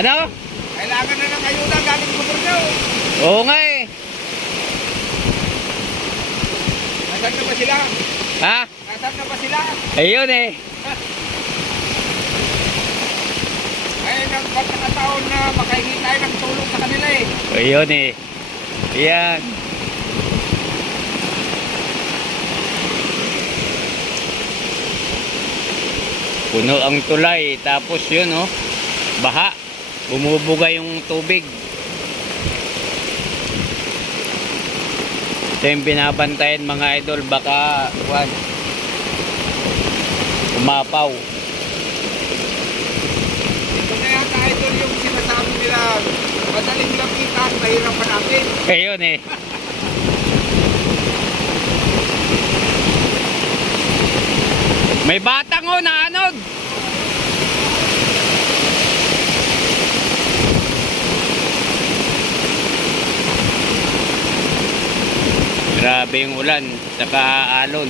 Ano? Kailangan na ng ayuda galing gobyerno. Oo nga eh. Nasaan na ba sila? Ha? Nasaan na ba sila? Ayun eh. Ay, nagpagkakataon na makahingi tayo ng tulong sa kanila eh. Ayun eh. Yan. Puno ang tulay. Tapos yun oh. Baha. Bumubuga yung tubig. Ito yung binabantayan mga idol. Baka umapaw. Ito na yata idol yung sinasabi nila. Madaling lapitan, mahirap hanapin. Ayun eh. May batang oh na anod. Grabe yung ulan, saka alon.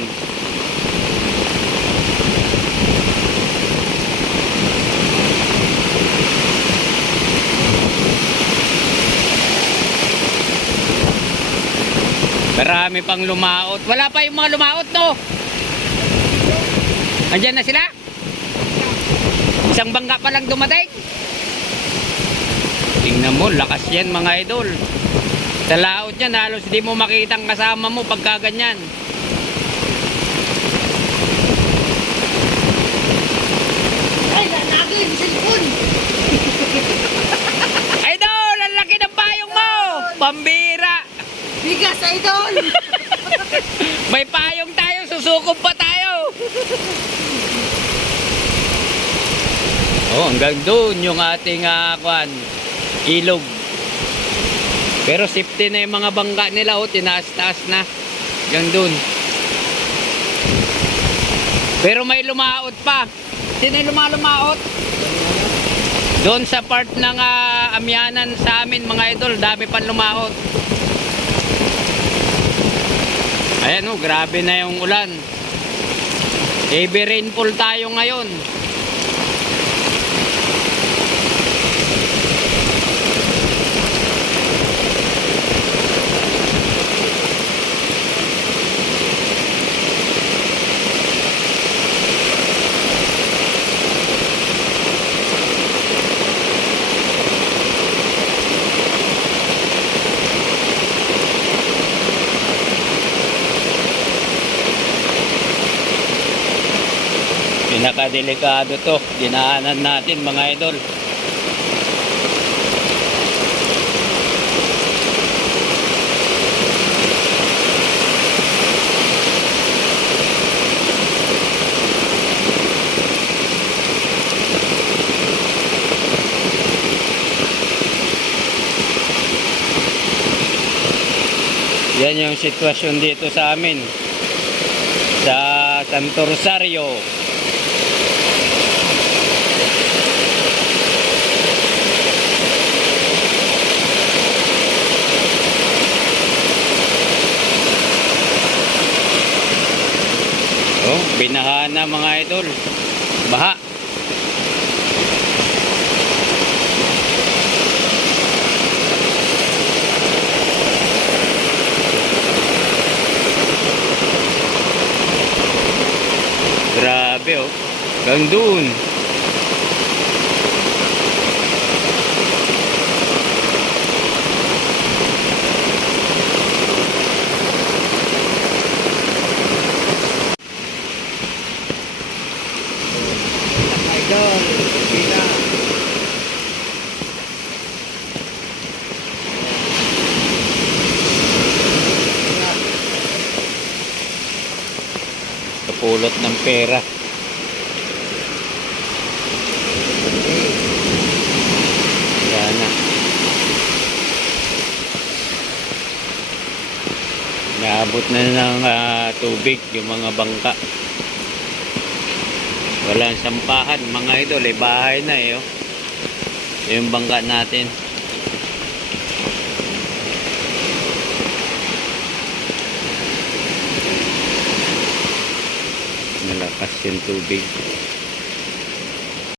Marami pang lumaot. Wala pa yung mga lumaot no. Andyan na sila? Isang bangka pa lang dumating. Tingnan mo, lakas yan mga idol. Sa laot yan, halos hindi mo makitang kasama mo pagka ganyan. Ay, nanagin, cellphone. Idol, ang laki ng payong mo. Pambira. Bigas, idol. May payong tayo, susukob pa tayo. Oh, hanggang doon yung ating ilog. Pero safety na yung mga bangka nila, oh, tinaas-taas na. Hanggang doon. Pero may lumaot pa. Sino yung lumaot? Doon sa part ng Amyanan sa amin mga idol, dami pang lumaot. Ayan oh, grabe na yung ulan. Heavy rainfall tayo ngayon. Pinakadelikado to, dinaanan natin mga idol. Yan yung sitwasyon dito sa amin sa Santo Rosario. Oh, binaha na mga idol. Baha. Grabe oh. Hanggang doon. Idol, Pina. Kapulot ng pera. Yan na. Naabot na ng tubig yung mga bangka. Walang sampahan mga idol, bahay na eh oh. Yung bangka natin. Malakas yung tubig.